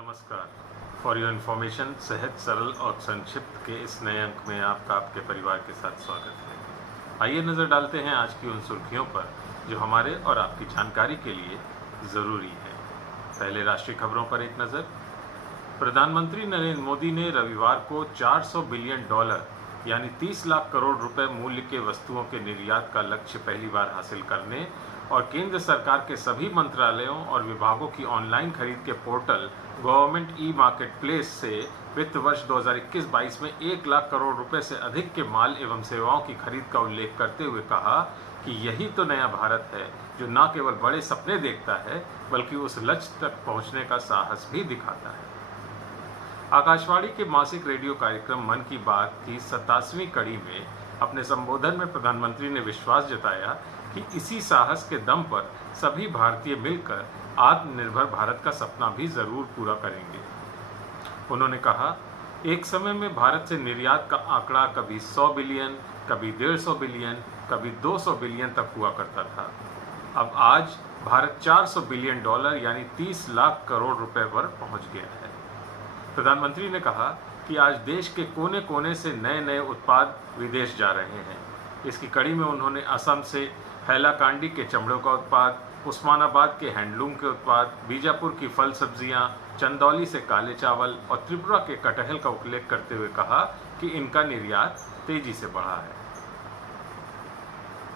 नमस्कार। For your information, सहज, सरल और संक्षिप्त के इस नए अंक में आपका आपके परिवार के साथ स्वागत है। आइए नज़र डालते हैं आज की उन सुर्खियों पर जो हमारे और आपकी जानकारी के लिए ज़रूरी है। पहले राष्ट्रीय खबरों पर एक नज़र। प्रधानमंत्री नरेंद्र मोदी ने रविवार को $400 बिलियन यानी 30 लाख करोड़ रुपए मूल्य के वस्तुओं के निर्यात का लक्ष्य पहली बार हासिल करने और केंद्र सरकार के सभी मंत्रालयों और विभागों की ऑनलाइन खरीद के portal government e market place से वित्त वर्ष 2021-22 में 1 लाख करोड़ रुपए से अधिक के माल एवं सेवाओं की खरीद का उल्लेख करते हुए कहा कि यही तो नया भारत है जो न केवल बड़े सपने देखता है बल्कि उस लक्ष्य तक पहुंचने का साहस भी दिखाता है। आकाशवाणी के मासिक रेडियो कार्यक्रम मन की बात की 27वीं कड़ी में अपने संबोधन में प्रधानमंत्री ने विश्वास जताया कि इसी साहस के दम पर सभी भारतीय मिलकर आत्मनिर्भर भारत का सपना भी जरूर पूरा करेंगे। उन्होंने कहा, एक समय में भारत से निर्यात का आंकड़ा कभी 100 बिलियन, कभी 150 बिलियन, कभी 200 बिलियन तक हुआ करता था। अब आज भारत $400 बिलियन यानी 30 लाख करोड़ रुपए पर पहुंच गया है। प्रधानमंत्री ने कहा कि आज देश के कोने कोने से नए नए उत्पाद विदेश जा रहे हैं। इसकी कड़ी में उन्होंने असम से हैलाकांडी के चमड़ों का उत्पाद, उस्मानाबाद के हैंडलूम के उत्पाद, बीजापुर की फल सब्जियां, चंदौली से काले चावल और त्रिपुरा के कटहल का उल्लेख करते हुए कहा कि इनका निर्यात तेजी से बढ़ा है।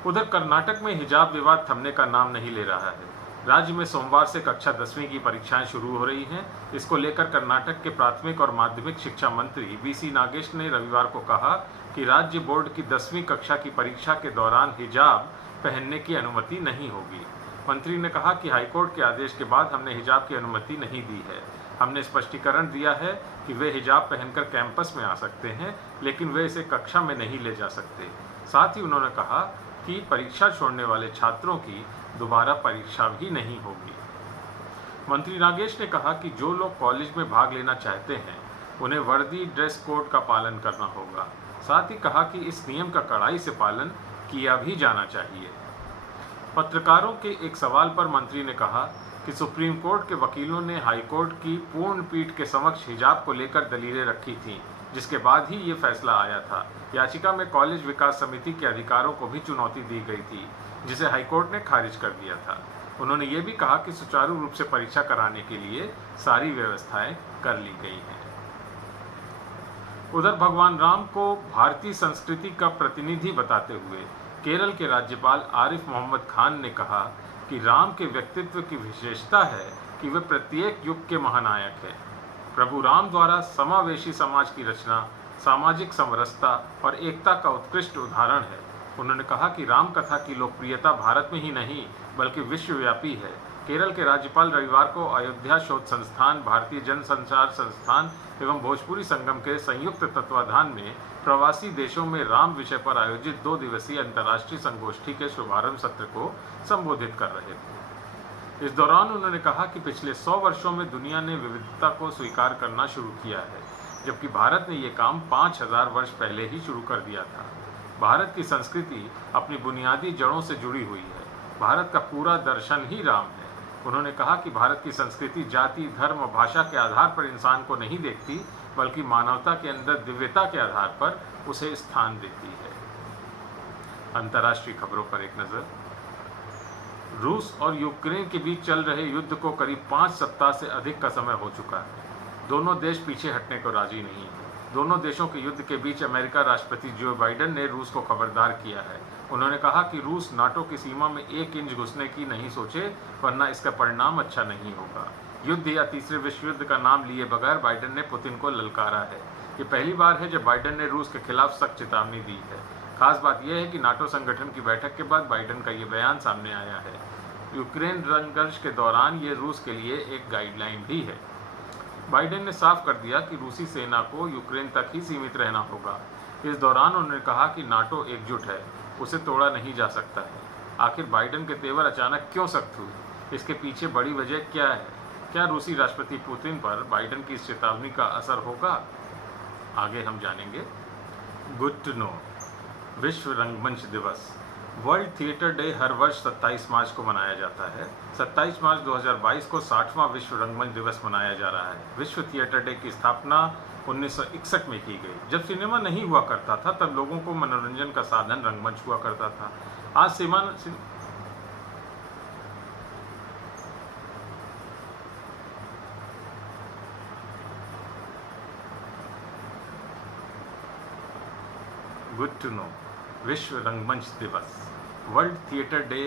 उधर कर्नाटक में हिजाब विवाद थमने का नाम नहीं ले रहा है। राज्य में सोमवार से कक्षा 10वीं की परीक्षाएं शुरू हो रही हैं। इसको लेकर कर्नाटक के प्राथमिक और माध्यमिक शिक्षा मंत्री बीसी नागेश ने रविवार को कहा कि राज्य बोर्ड की 10वीं कक्षा की परीक्षा के दौरान हिजाब पहनने की अनुमति नहीं होगी। मंत्री ने कहा कि हाईकोर्ट के आदेश के बाद हमने हिजाब की अनुमति नहीं दी है। हमने स्पष्टीकरण दिया है कि वे हिजाब पहनकर कैंपस में आ सकते हैं, लेकिन वे इसे कक्षा में नहीं ले जा सकते। साथ ही उन्होंने कहा कि परीक्षा छोड़ने वाले छात्रों की दोबारा परीक्षा भी नहीं होगी। मंत्री नागेश ने कहा कि जो लोग कॉलेज में भाग लेना चाहते हैं उन्हें वर्दी ड्रेस कोड का पालन करना होगा। साथ ही कहा कि इस नियम का कड़ाई से पालन किया भी जाना चाहिए। पत्रकारों के एक सवाल पर मंत्री ने कहा कि सुप्रीम कोर्ट के वकीलों ने हाई कोर्ट की पूर्ण पीठ के समक्ष हिजाब को लेकर दलीलें रखी थीं, जिसके बाद ही ये फैसला आया था। याचिका में कॉलेज विकास समिति के अधिकारों को भी चुनौती दी गई थी, जिसे हाईकोर्ट ने खारिज कर दिया था। उन्होंने ये भी कहा कि सुचारू रूप से परीक्षा कराने के लिए सारी व्यवस्थाएं कर ली गई हैं। उधर भगवान राम को भारतीय संस्कृति का प्रतिनिधि बताते हुए केरल के राज्यपाल आरिफ मोहम्मद खान ने कहा कि राम के व्यक्तित्व की विशेषता है कि वे प्रत्येक युग के महानायक हैं। प्रभु राम द्वारा समावेशी समाज की रचना, सामाजिक समरसता और एकता का उत्कृष्ट उदाहरण है। उन्होंने कहा कि राम कथा की लोकप्रियता भारत में ही नहीं बल्कि विश्वव्यापी है। केरल के राज्यपाल रविवार को अयोध्या शोध संस्थान, भारतीय जनसंचार संस्थान एवं भोजपुरी संगम के संयुक्त तत्वाधान में प्रवासी देशों में राम विषय पर आयोजित 2 दिवसीय अंतर्राष्ट्रीय संगोष्ठी के शुभारंभ सत्र को संबोधित कर रहे थे। इस दौरान उन्होंने कहा कि पिछले 100 वर्षों में दुनिया ने विविधता को स्वीकार करना शुरू किया है, जबकि भारत ने ये काम 5000 वर्ष पहले ही शुरू कर दिया था। भारत की संस्कृति अपनी बुनियादी जड़ों से जुड़ी हुई है। भारत का पूरा दर्शन ही राम है। उन्होंने कहा कि भारत की संस्कृति जाति, धर्म और भाषा के आधार पर इंसान को नहीं देखती बल्कि मानवता के अंदर दिव्यता के आधार पर उसे स्थान देती है। अंतर्राष्ट्रीय खबरों पर एक नजर। रूस और यूक्रेन के बीच चल रहे युद्ध को करीब 5 सप्ताह से अधिक का समय हो चुका है। दोनों देश पीछे हटने को राजी नहीं है। दोनों देशों के युद्ध के बीच अमेरिका राष्ट्रपति जो बाइडेन ने रूस को खबरदार किया है। उन्होंने कहा कि रूस नाटो की सीमा में 1 इंच घुसने की नहीं सोचे, वरना इसका परिणाम अच्छा नहीं होगा। युद्ध या तीसरे विश्व युद्ध का नाम लिए बगैर बाइडेन ने पुतिन को ललकारा है। ये पहली बार है जब बाइडेन ने रूस के खिलाफ सख्त चेतावनी दी है। खास बात यह है कि नाटो संगठन की बैठक के बाद बाइडेन का ये बयान सामने आया है। यूक्रेन संघर्ष के दौरान ये रूस के लिए एक गाइडलाइन भी है। बाइडेन ने साफ कर दिया कि रूसी सेना को यूक्रेन तक ही सीमित रहना होगा। इस दौरान उन्होंने कहा कि नाटो एकजुट है, उसे तोड़ा नहीं जा सकता है। आखिर बाइडेन के तेवर अचानक क्यों सख्त हुए? इसके पीछे बड़ी वजह क्या है? क्या रूसी राष्ट्रपति पुतिन पर बाइडेन की इस चेतावनी का असर होगा? आगे हम जानेंगे। Good to know. विश्व रंगमंच दिवस। वर्ल्ड थिएटर डे हर वर्ष 27 मार्च को मनाया जाता है। 27 मार्च 2022 को 60वां विश्व रंगमंच दिवस मनाया जा रहा है। विश्व थिएटर डे की स्थापना 1961 में की गई। जब सिनेमा नहीं हुआ करता था तब लोगों को मनोरंजन का साधन रंगमंच हुआ करता था। आज गुड टू नो। विश्व रंगमंच दिवस वर्ल्ड थिएटर डे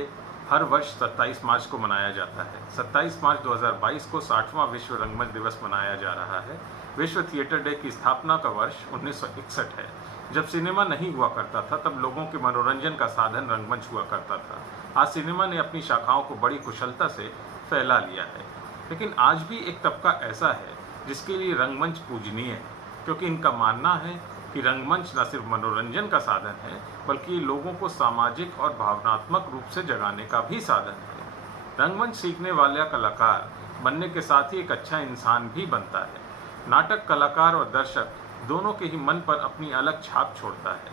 हर वर्ष 27 मार्च को मनाया जाता है। 27 मार्च 2022 को 60वां विश्व रंगमंच दिवस मनाया जा रहा है। विश्व थिएटर डे की स्थापना का वर्ष 1961 है। जब सिनेमा नहीं हुआ करता था तब लोगों के मनोरंजन का साधन रंगमंच हुआ करता था। आज सिनेमा ने अपनी शाखाओं को बड़ी कुशलता से फैला लिया है, लेकिन आज भी एक तबका ऐसा है जिसके लिए रंगमंच पूजनीय है, क्योंकि इनका मानना है कि रंगमंच न सिर्फ मनोरंजन का साधन है बल्कि लोगों को सामाजिक और भावनात्मक रूप से जगाने का भी साधन है। रंगमंच सीखने वाला कलाकार बनने के साथ ही एक अच्छा इंसान भी बनता है। नाटक कलाकार और दर्शक दोनों के ही मन पर अपनी अलग छाप छोड़ता है।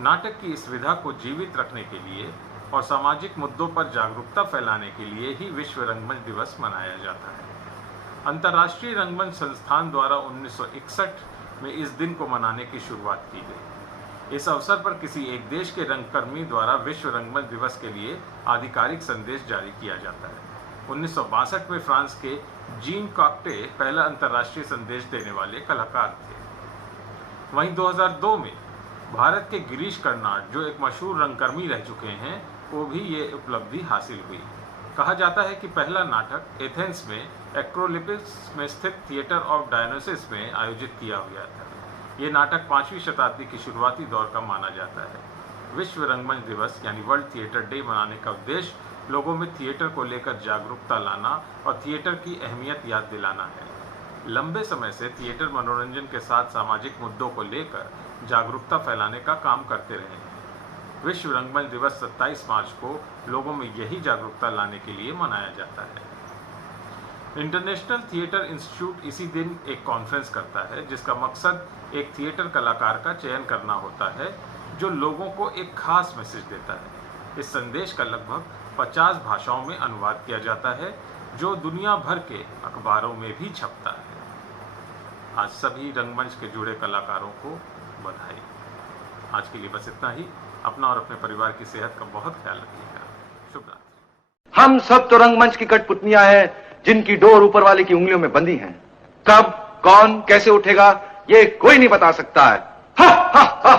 नाटक की इस विधा को जीवित रखने के लिए और सामाजिक मुद्दों पर जागरूकता फैलाने के लिए ही विश्व रंगमंच दिवस मनाया जाता है। अंतर्राष्ट्रीय रंगमंच संस्थान द्वारा 1961 में इस दिन को मनाने की शुरुआत की गई। इस अवसर पर किसी एक देश के रंगकर्मी द्वारा विश्व रंगमंच दिवस के लिए आधिकारिक संदेश जारी किया जाता है। 1962 में फ्रांस के जीन कॉक्टे पहला अंतर्राष्ट्रीय संदेश देने वाले कलाकार थे। वहीं 2002 में भारत के गिरीश कर्नाड, जो एक मशहूर रंगकर्मी रह चुके हैं, को भी ये उपलब्धि हासिल हुई। कहा जाता है कि पहला नाटक एथेंस में एक्रोलिपिस में स्थित थिएटर ऑफ डायनोसिस में आयोजित किया गया था। ये नाटक 5वीं शताब्दी की शुरुआती दौर का माना जाता है। विश्व रंगमंच दिवस यानी वर्ल्ड थिएटर डे मनाने का उद्देश्य लोगों में थिएटर को लेकर जागरूकता लाना और थिएटर की अहमियत याद दिलाना है। लंबे समय से थिएटर मनोरंजन के साथ सामाजिक मुद्दों को लेकर जागरूकता फैलाने का काम करते रहे हैं। विश्व रंगमंच दिवस 27 मार्च को लोगों में यही जागरूकता लाने के लिए मनाया जाता है। इंटरनेशनल थिएटर इंस्टीट्यूट इसी दिन एक कॉन्फ्रेंस करता है जिसका मकसद एक थिएटर कलाकार का चयन करना होता है जो लोगों को एक खास मैसेज देता है। इस संदेश का लगभग 50 भाषाओं में अनुवाद किया जाता है जो दुनिया भर के अखबारों में भी छपता है। आज सभी रंगमंच के जुड़े कलाकारों को बधाई। आज के लिए बस इतना ही। अपना और अपने परिवार की सेहत का बहुत ख्याल रखिएगा। शुभ रात्रि। हम सब तो रंगमंच की कठपुतलियां हैं जिनकी डोर ऊपर वाले की उंगलियों में बंधी है। कब, कौन, कैसे उठेगा ये कोई नहीं बता सकता है। हा, हा, हा।